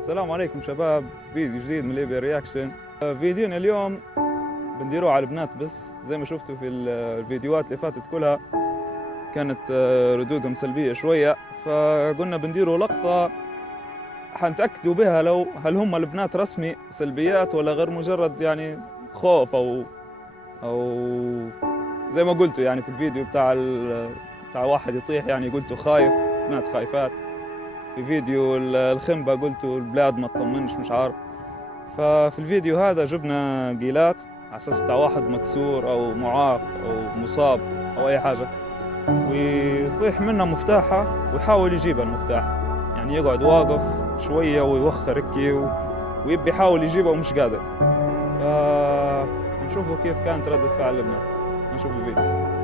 السلام عليكم شباب، فيديو جديد من ليبيا رياكشن. فيديونا اليوم بنديروه على البنات بس، زي ما شفتوا في الفيديوهات اللي فاتت كلها كانت ردودهم سلبية شوية، فقلنا بنديروا لقطة حنتأكدوا بها لو هل هم البنات رسمي سلبيات ولا غير مجرد يعني خوف أو زي ما قلتوا يعني في الفيديو بتاع واحد يطيح، يعني قلتوا خايف، بنات خايفات. في فيديو الخنبة قلتوا البلاد ما تطمنش، مش عارف. ففي الفيديو هذا جبنا قيلات على اساس بتاع واحد مكسور او معاق او مصاب او اي حاجه، ويطيح منه مفتاحه ويحاول يجيب المفتاح، يعني يقعد واقف شويه ويوخر هيك ويبي يحاول يجيبه ومش قادر. فنشوفوا كيف كانت ردة فعل البنات. نشوف الفيديو.